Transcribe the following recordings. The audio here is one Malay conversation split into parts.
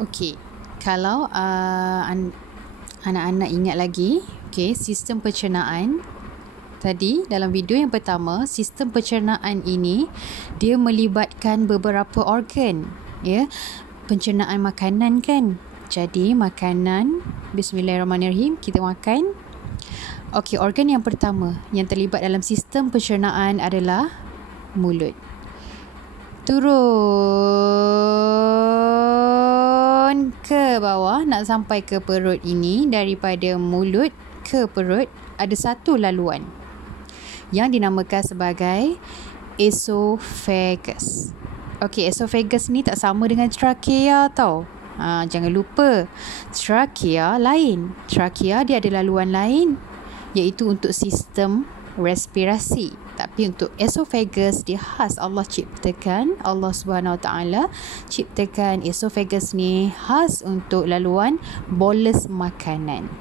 Okey, kalau anak-anak ingat lagi, sistem pencernaan tadi dalam video yang pertama, sistem pencernaan ini dia melibatkan beberapa organ, ya. Pencernaan makanan kan. Jadi makanan, bismillahirrahmanirrahim, kita makan. Okey, organ yang pertama yang terlibat dalam sistem pencernaan adalah mulut. Turun ke bawah nak sampai ke perut ini, daripada mulut ke perut ada satu laluan yang dinamakan sebagai esophagus. Okey, esophagus ni tak sama dengan trachea tau. Jangan lupa, trachea lain. Trachea dia ada laluan lain, iaitu untuk sistem respirasi. Tapi untuk esophagus dia khas Allah ciptakan, Allah Subhanahu Wa Taala ciptakan esophagus ni khas untuk laluan bolus makanan.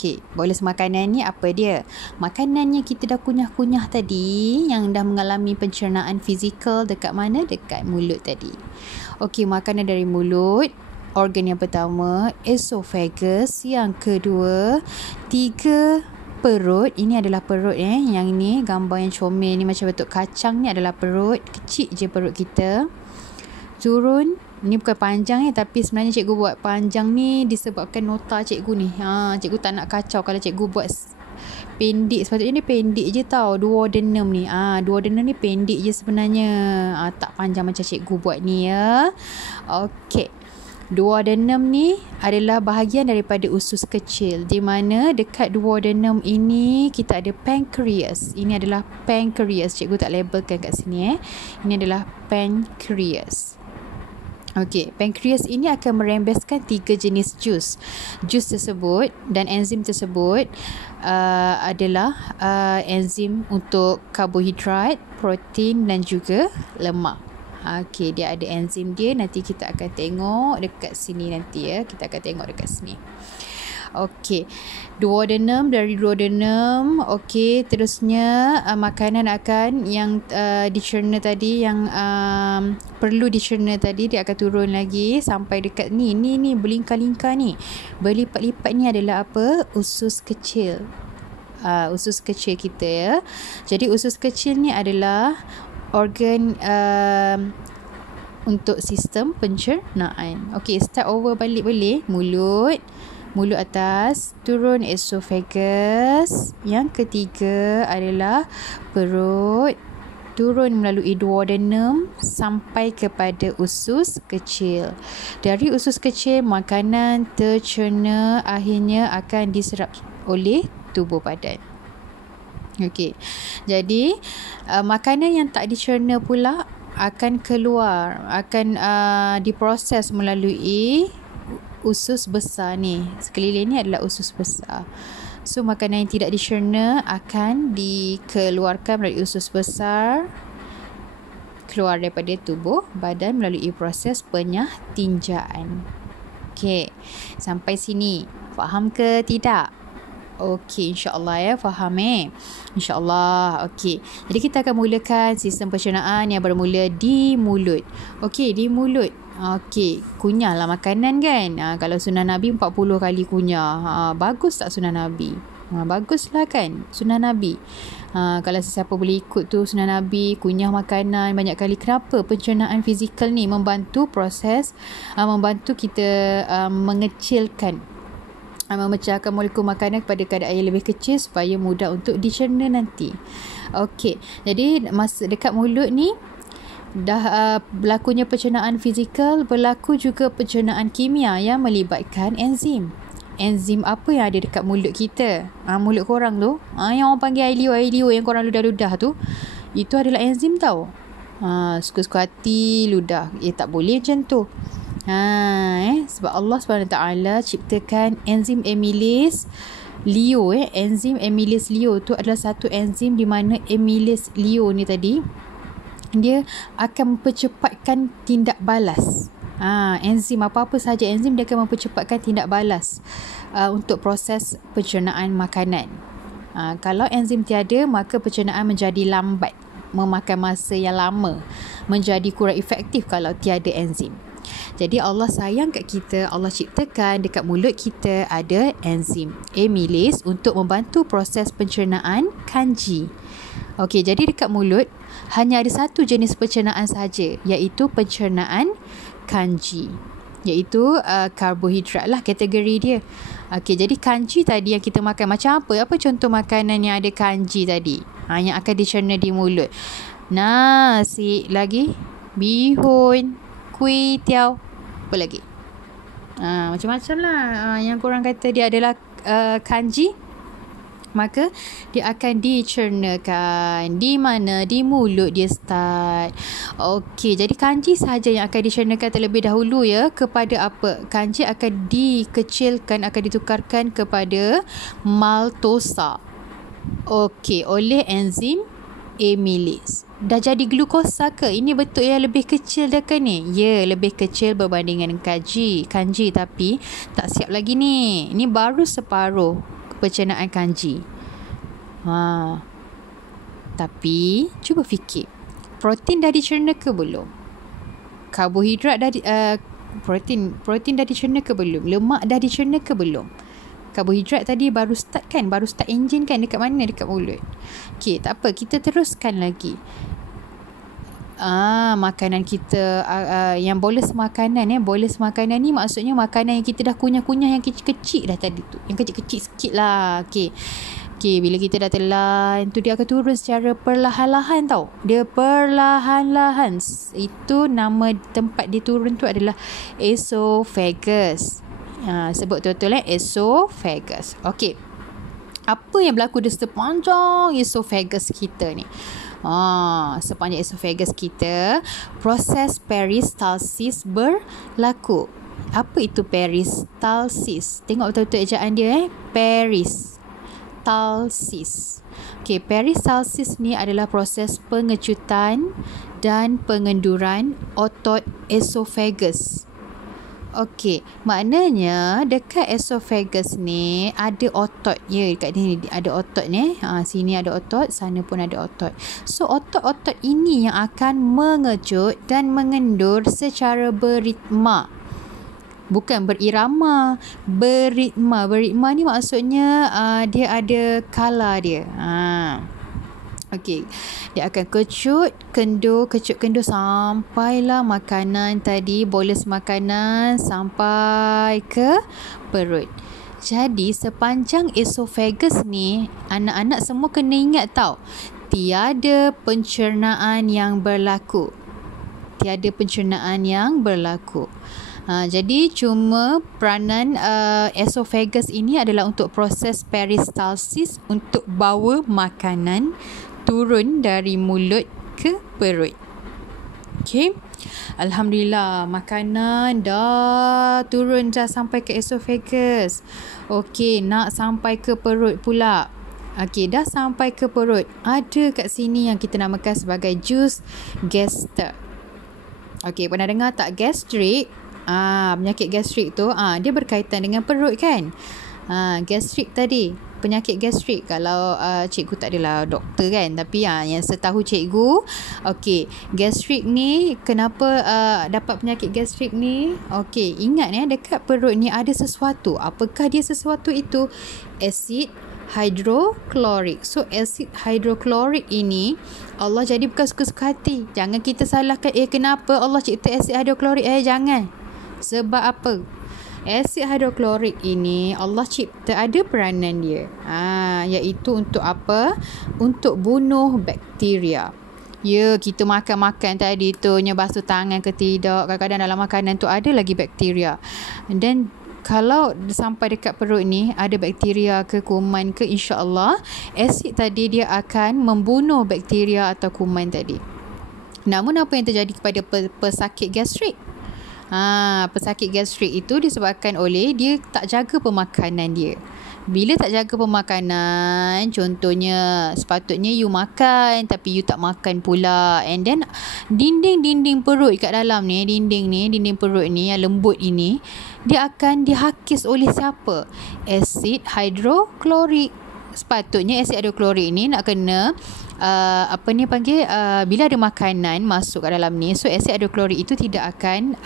Okey, bolus makanan ni apa dia? Makanan yang kita dah kunyah-kunyah tadi, yang dah mengalami pencernaan fizikal dekat mana? Dekat mulut tadi. Okey, makanan dari mulut. Organ yang pertama, esophagus. Yang kedua, 3 perut. Ini adalah perut Yang ni gambar yang comel ni macam bentuk kacang ni adalah perut. Kecil je perut kita. Turun. Ni bukan panjang tapi sebenarnya cikgu buat panjang ni disebabkan nota cikgu ni. Cikgu tak nak kacau kalau cikgu buat pendek. Sepatutnya dia pendek je tau. Duodenum ni. Duodenum ni pendek je sebenarnya. Tak panjang macam cikgu buat ni ya. Okey. Duodenum ni adalah bahagian daripada usus kecil, di mana dekat duodenum ini kita ada pancreas. Ini adalah pancreas. Cikgu tak labelkan kat sini Ini adalah pancreas. Okey, pancreas ini akan merembeskan 3 jenis jus. Jus tersebut dan enzim tersebut adalah enzim untuk karbohidrat, protein dan juga lemak. Okey, dia ada enzim dia. Nanti kita akan tengok dekat sini nanti ya. Kita akan tengok dekat sini. Okey, duodenum, dari duodenum. Okey, terusnya makanan akan yang dicerna tadi, yang perlu dicerna tadi, dia akan turun lagi sampai dekat ni berlingkar-lingkar ni. Berlipat-lipat ni adalah apa? Usus kecil. Usus kecil kita ya. Jadi usus kecil ni adalah organ untuk sistem pencernaan. Okey, start over balik boleh. Mulut atas, turun esophagus. Yang ketiga adalah perut, turun melalui duodenum sampai kepada usus kecil. Dari usus kecil, makanan tercerna akhirnya akan diserap oleh tubuh badan. Okey. Jadi makanan yang tak dicerna pula akan keluar, akan diproses melalui usus besar ni. Sekeliling ni adalah usus besar. So makanan yang tidak dicerna akan dikeluarkan melalui usus besar, keluar daripada tubuh badan melalui proses penyahtinjaan. Okey, sampai sini faham ke tidak? Okey, insya-Allah ya, faham insya-Allah. Okey. Jadi kita akan mulakan sistem pencernaan yang bermula di mulut. Okey, di mulut. Okey, kunyahlah makanan kan. Kalau sunnah Nabi 40 kali kunyah. Bagus tak sunnah Nabi? Baguslah kan sunnah Nabi. Kalau sesiapa boleh ikut tu sunnah Nabi, kunyah makanan banyak kali. Kenapa? Pencernaan fizikal ni membantu proses, membantu kita mengecilkan, memecahkan molekul makanan kepada keadaan yang lebih kecil supaya mudah untuk dicerna nanti. Okey, jadi masa dekat mulut ni dah berlakunya pencernaan fizikal, berlaku juga pencernaan kimia yang melibatkan enzim. Enzim apa yang ada dekat mulut kita? Mulut korang tu, yang orang panggil ailio yang korang ludah-ludah tu, itu adalah enzim tau. Suka-suka hati ludah. Tak boleh macam tu. Sebab Allah SWT ciptakan enzim amylase Leo. Enzim amylase Leo tu adalah satu enzim di mana amylase Leo ni tadi dia akan mempercepatkan tindak balas. Enzim apa-apa sahaja enzim dia akan mempercepatkan tindak balas untuk proses pencernaan makanan. Kalau enzim tiada, maka pencernaan menjadi lambat, memakan masa yang lama, menjadi kurang efektif kalau tiada enzim. Jadi Allah sayang kat kita, Allah ciptakan dekat mulut kita ada enzim amylase untuk membantu proses pencernaan kanji. Okey, jadi dekat mulut hanya ada satu jenis pencernaan sahaja, iaitu pencernaan kanji, iaitu karbohidrat lah kategori dia. Okey, jadi kanji tadi yang kita makan macam apa? Apa contoh makanan yang ada kanji tadi? Yang akan dicerna di mulut. Nasi, lagi bihun, kuih tiaw, apa lagi? Macam-macam lah yang korang kata dia adalah kanji. Maka dia akan dicernakan di mana? Di mulut dia start. Okey, jadi kanji sahaja yang akan dicernakan terlebih dahulu ya. Kepada apa? Kanji akan dikecilkan, akan ditukarkan kepada maltosa. Okey, oleh enzim amylase. Dah jadi glukosa ke? Ini betul yang lebih kecil dah ke ni? Ya, lebih kecil berbandingan kanji, tapi tak siap lagi ni. Ini baru separuh pencernaan kanji. Tapi cuba fikir, protein dah dicerna ke belum? Karbohidrat dah protein dah dicerna ke belum? Lemak dah dicerna ke belum? Karbohidrat tadi baru start kan? Baru start enjin kan? Dekat mana? Dekat mulut. Okey, tak apa, kita teruskan lagi. Makanan kita yang boles makanan boles makanan ni maksudnya makanan yang kita dah kunyah-kunyah yang kecil-kecil dah tadi tu, yang kecil-kecil sikit lah. Okey, bila kita dah telan tu dia akan turun secara perlahan-lahan tau. Dia perlahan-lahan. Itu nama tempat dia turun tu adalah esophagus. Sebut betul-betul esophagus. Okey, apa yang berlaku di sepanjang esophagus kita ni? Sepanjang esophagus kita, proses peristalsis berlaku. Apa itu peristalsis? Tengok betul-betul ejaan dia peristalsis. Okey, peristalsis ni adalah proses pengecutan dan pengenduran otot esophagus. Okey, maknanya dekat esophagus ni ada otot. Ya, dekat sini ada otot ni. Sini ada otot, sana pun ada otot. So, otot-otot ini yang akan mengecut dan mengendur secara beritma. Bukan berirama, beritma. Beritma ni maksudnya dia ada kala dia. Okey, dia akan kecut kendur sampailah makanan tadi, boles makanan sampai ke perut. Jadi sepanjang esophagus ni, anak-anak semua kena ingat tau, tiada pencernaan yang berlaku. Jadi cuma peranan esophagus ini adalah untuk proses peristalsis, untuk bawa makanan turun dari mulut ke perut. Okey, alhamdulillah makanan dah turun dah sampai ke esophagus. Okey, nak sampai ke perut pula. Okey, dah sampai ke perut. Ada kat sini yang kita namakan sebagai jus gester. Okey, pernah dengar tak gastrik? Penyakit gastrik tu dia berkaitan dengan perut kan? Gastrik tadi, penyakit gastrik, kalau cikgu tak adalah doktor kan, tapi yang setahu cikgu, okey, gastrik ni kenapa dapat penyakit gastrik ni? Okey, ingat dekat perut ni ada sesuatu. Apakah dia sesuatu itu? Asid hidroklorik. So asid hidroklorik ini Allah jadi bukan suka-suka hati. Jangan kita salahkan, kenapa Allah cipta asid hidroklorik? Jangan. Sebab apa? Asid hidroklorik ini Allah cipta ada peranan dia. Iaitu untuk apa? Untuk bunuh bakteria. Ya, kita makan tadi tu, basuh tangan ke tidak, kadang-kadang dalam makanan tu ada lagi bakteria. Dan kalau sampai dekat perut ni ada bakteria ke kuman ke, insya-Allah asid tadi dia akan membunuh bakteria atau kuman tadi. Namun apa yang terjadi kepada pesakit gastrik? Pesakit gastrik itu disebabkan oleh dia tak jaga pemakanan dia. Bila tak jaga pemakanan, contohnya sepatutnya you makan tapi you tak makan pula, and then dinding perut kat dalam ni, dinding perut ni yang lembut ini, dia akan dihakis oleh siapa? Asid hidroklorik. Sepatutnya asid hidroklorik ni nak kena apa ni panggil, bila ada makanan masuk kat dalam ni, so asid hidroklorik itu tidak akan